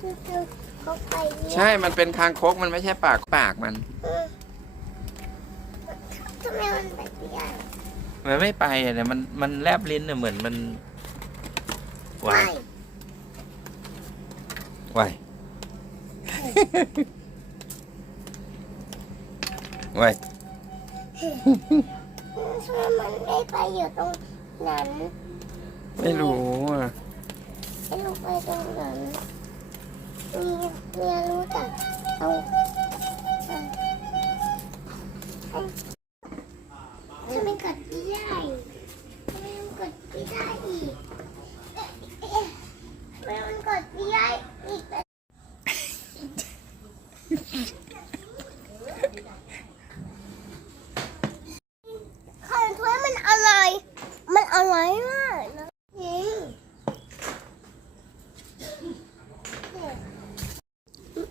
คือคือเขาไปเนี่ยใช่ มันเป็นคางคกมันไม่ใช่ปากปากมัน เออทำไมมันไปไม่ได้มันไม่ไปอะเนี่ยมันมันแลบลิ้นเนี่ยเหมือนมันวายไม่วายวายทำไมมันไม่ไปอยู่ตรงนั้นไม่รู้อะไม่รู้ไปตรงนั้น มีเมียรู้จักเอาทำไมกัดไม่ได้ทำไมมันกดไม่ได้อีกทำไมมันกดไม่ได้อีก ขนมถ้วยมันอร่อย มันอร่อยมากนะจริง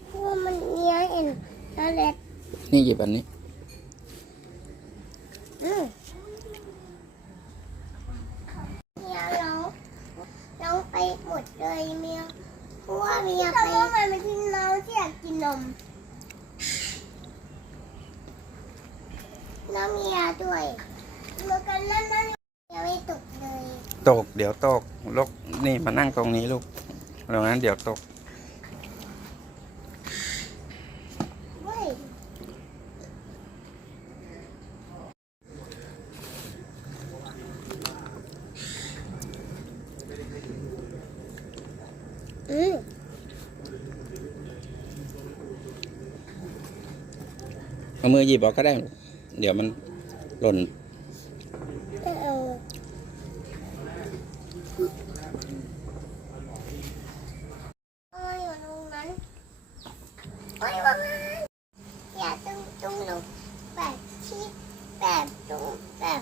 เพราะว่ามันเนี้ยเอ็น แล้วเล็ดนี่หยิบอันนี้ อืมเมียร้องร้องไปหมดเลยเมียเพราะว่าเมียไปว่ามันไม่กินน้ำที่อยากกินนมน้ำเมียด้วยแล้วกันนั่นนั่นยังไม่ตกเลย ตกเดี๋ยวตกลูกนี่มานั่งตรงนี้ลูกตรงนั้นเดี๋ยวตก เอามือหยิบออกก็ได้ลูกเดี๋ยวมันหล่นไม่เอาเอามาอยู่ตรงนั้นโอ้ยว่าอย่าตรงตรงลงแบบที่แบบตรงแบบ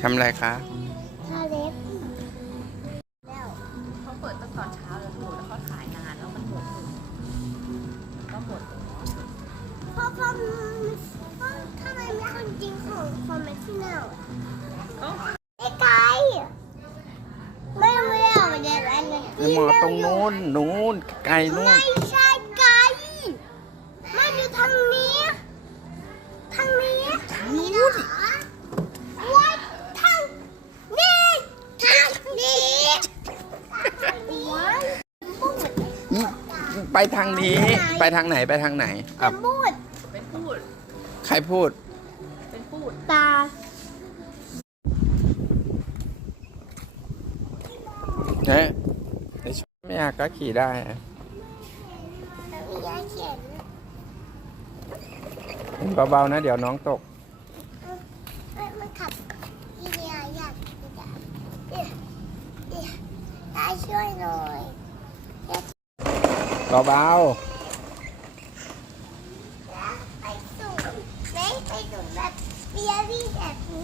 ทำอะไรคะ เพราะความเพราะทำไมไม่ทำจริงของคอมเมชั่นแนลก็ไม่ไกลไม่รู้ไม่เอาไปเดินอันนั้นหมอตรงนู้นนู้นไกลนู้นไม่ใช่ไกลมันอยู่ทางนี้ทางนี้ทางนี้นะวัดทางนี้ทางนี้ทางนี้พูดไปทางนี้ไปทางไหนไปทางไหนอะพูดเป็นพูด ใครพูด เป็นพูด ตา เฮ้ยไม่อยากก็ขี่ได้อะมียาเขียนเบาๆนะ เดี๋ยวน้องตกมันขับอีเดียอยากจะได้ช่วยหน่อยเบาไปสูง ไม่ไปสู